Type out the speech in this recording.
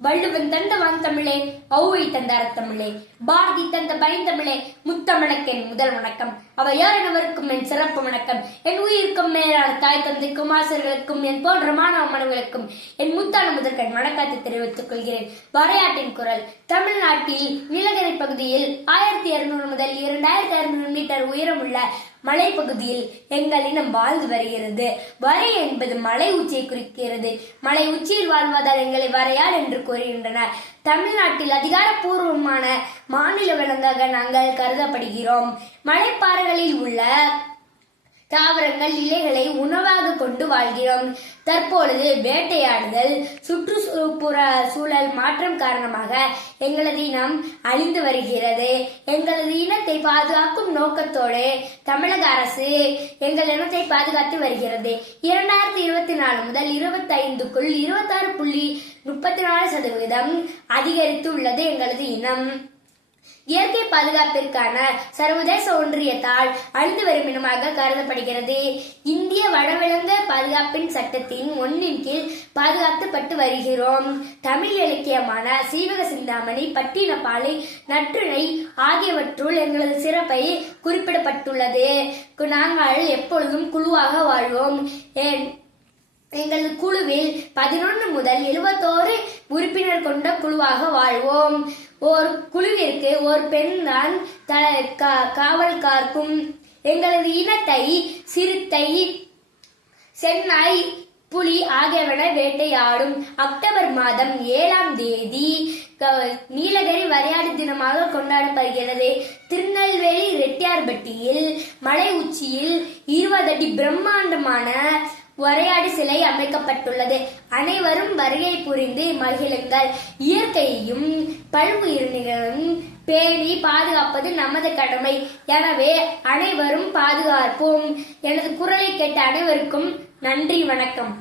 வள்ளுவன் தந்த வான்தமிழே ஔவை தந்த அறத்தமிழே பாரதி தந்த பயந்தமிழே முத்தமிழக்கென் முதல் வணக்கம். அவ யாரெனவருக்கும் என் சிறப்பு வணக்கம். என் உயிருக்கும் மேலான தாய் தந்தைக்கும் ஆசிரியர்களுக்கும் என் போன்ற மாணவ மனங்களுக்கும் என் முத்தான முதற்கண் வணக்கத்தை தெரிவித்துக் கொள்கிறேன். வரையாட்டின் குரல் தமிழ்நாட்டில் நீலகிரி பகுதியில் ஆயிரத்தி இருநூறு முதல் இரண்டாயிரத்தி அறுநூறு மீட்டர் உயரமுள்ள மலைப்பகுதியில் எங்கள் இனம் வாழ்ந்து வருகிறது. வரை என்பது மலை உச்சியை குறிக்கிறது. மலை உச்சியில் வாழ்வதால் எங்களை வரையார் என்று கூறுகின்றனர். தமிழ்நாட்டில் அதிகாரப்பூர்வமான மாநில விலங்காக நாங்கள் கருதப்படுகிறோம். மலைப்பாறைகளில் உள்ள தாவரங்கள் இலைகளை உணவாக கொண்டு வாழ்கிறோம். தற்பொழுது வேட்டையாடுதல் சுற்றுப்புற சூழல் மாற்றம் காரணமாக எங்களது இனம் அழிந்து வருகிறது. எங்களது இனத்தை பாதுகாக்கும் நோக்கத்தோடு தமிழக அரசு எங்கள் இனத்தை பாதுகாத்து வருகிறது. இரண்டாயிரத்தி இருபத்தி நாலு முதல் இருபத்தைந்துக்குள் இருபத்தாறு புள்ளி முப்பத்தி நாலு சதவீதம் அதிகரித்து உள்ளது எங்களது இனம். இயற்கை பாதுகாப்பிற்கான சர்வதேச ஒன்றியத்தால் அழிந்து வரும் இனமாக கருதப்படுகிறது. இந்திய வனவிலங்கு பாதுகாப்பின் சட்டத்தின் ஒன்றின் கீழ் பாதுகாக்கப்பட்டு வருகிறோம். தமிழ் இலக்கியமான சீவக சிந்தாமணி பட்டினப்பாலை நற்றிணை ஆகியவற்றுள் எங்களது சிறப்பை குறிப்பிடப்பட்டுள்ளது. நாங்கள் எப்பொழுதும் குழுவாக வாழ்வோம். ஏன் எங்கள் குழுவில் பதினொன்று முதல் எழுபத்தோரு உறுப்பினர் கொண்ட குழுவாக வாழ்வோம். ஒரு குழுவிற்கு ஒரு பெண் தான் த- கா- காவல் காக்கும். எங்களது இனத்தை சிறுத்தை சென்னாய் புலி ஆகியவன வேட்டையாடும். அக்டோபர் மாதம் ஏழாம் தேதி நீலகிரி வரையாடு தினமாக கொண்டாடப்படுகிறது. திருநெல்வேலி ரெட்டியார்பட்டியில் மலை உச்சியில் இருபது அடி பிரம்மாண்டமான வரையாடு சிலை அமைக்கப்பட்டுள்ளது. அனைவரும் வருகை புரிந்து மகிழுங்கள். இயற்கையையும் பல்வுயிரினங்களையும் பேணி பாதுகாப்பது நமது கடமை. எனவே அனைவரும் பாதுகாப்போம். எனது குரலை கேட்ட அனைவருக்கும் நன்றி வணக்கம்.